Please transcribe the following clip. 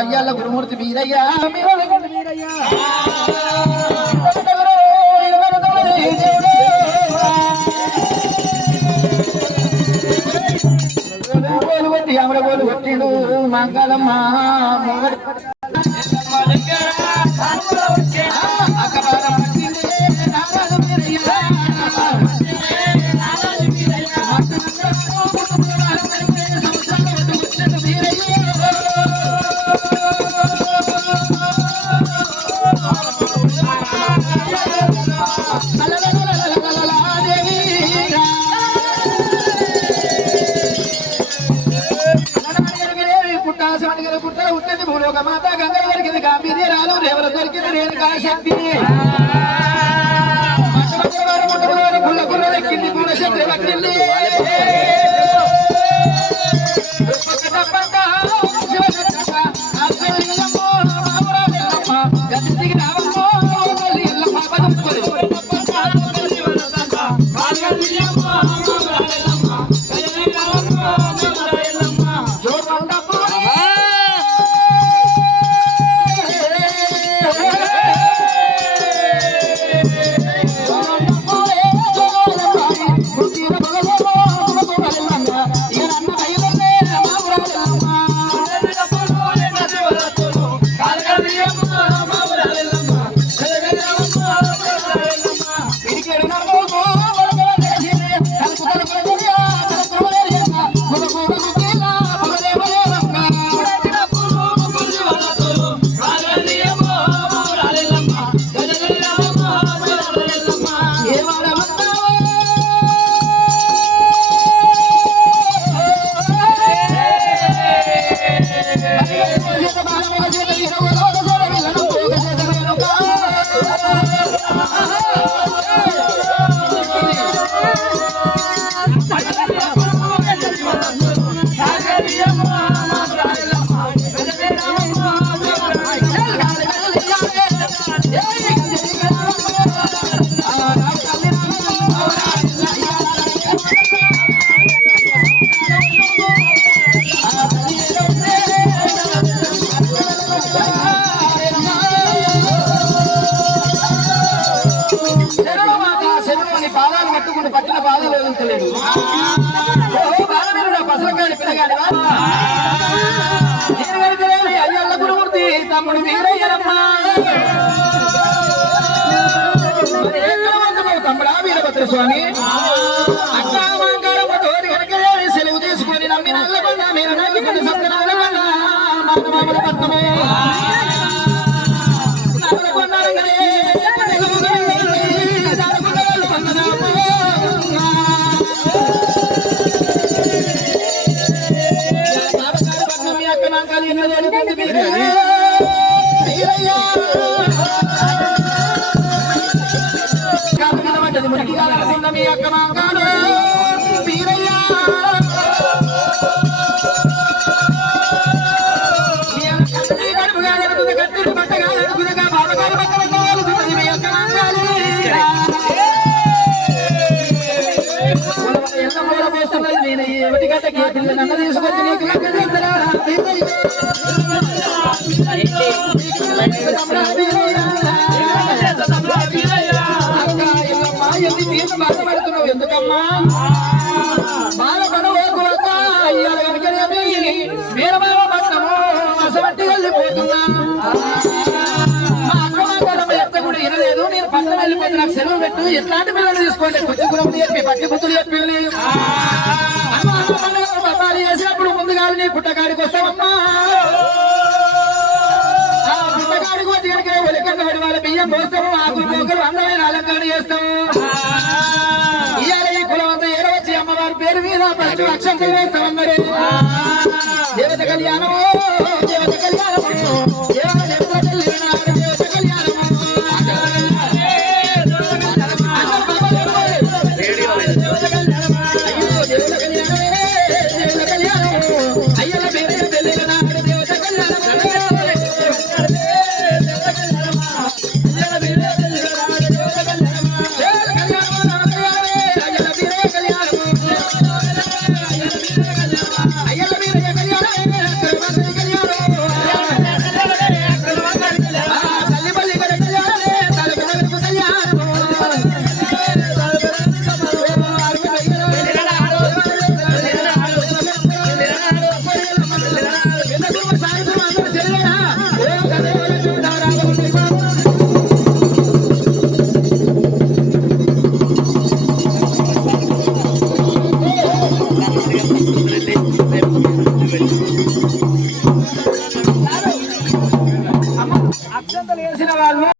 అయ్యాల గురుమూర్తి మీరయ్యా మీరయ్యా అమరగోలు కొట్టిడు మంగళమ్మ ఉట్టది భూలోక మాత గంగ దొరికింది గాంభీర్య రాలు రేవల దొరికింది రేణుకా శక్తి గుళ్ళ గుళ్ళ దక్కింది పూల శక్తి దక్కింది పట్టిన బాధలు వదులుతలేడు అయ్యల్ల గురుమూర్తి తమ్ముడు వీరయ్యరమ్మ తమ్ముడా వీరభద్ర స్వామి అక్కామాంగారమ్మ తోటి కనుక సెలవు తీసుకొని నమ్మి నల్లకొండ మీరు నమ్మి సత్యనారాయణ పట్నమే మీ అక్క మాంగాడు వీరయ్యా కడుపుగా జరుగుతుంది కత్తిరి పట్టగా జరుగుతుందిగా బాబగారి పక్కన కాలుతుంది మీ అక్క మాంగాలి ఎంత మూల పోస్తున్నది నేను ఎవరి గట్టకి పిల్లలు నన్ను తీసుకొచ్చి నీకు లెక్క చేస్తారా ఎన్ని తీర్లు బాధపడుతున్నావు ఎందుకమ్మా బాధపడవకు అయ్యాల కనుకనేమి వీరబాబు పట్టము అసవట్టి వెళ్ళిపోతున్నా మా అక్కమాంగారమ్మ ఎంత కూడా వినలేదు నేను పక్కన వెళ్ళిపోతే నాకు సెలవు పెట్టు ఎట్లాంటి పిల్లలు తీసుకోండి కొద్ది గురం చెప్పి పట్టి బుద్ధులు చెప్పింది పట్టాలు చేసినప్పుడు ముందుగా నీ పుట్టకాడికి వస్తావమ్మా ఆ పుట్టకాడికి వచ్చి కనుక ఒలికన్న పడి వాళ్ళ బియ్యం పోస్తాము ఆకులు పోకలు అందమైన అలంకరణ చేస్తాము ఈ కులవంతా ఏడవచ్చి అమ్మవారి పేరు మీద పచ్చి అక్షంతలు వేస్తామన్నారు దేవత కళ్యాణం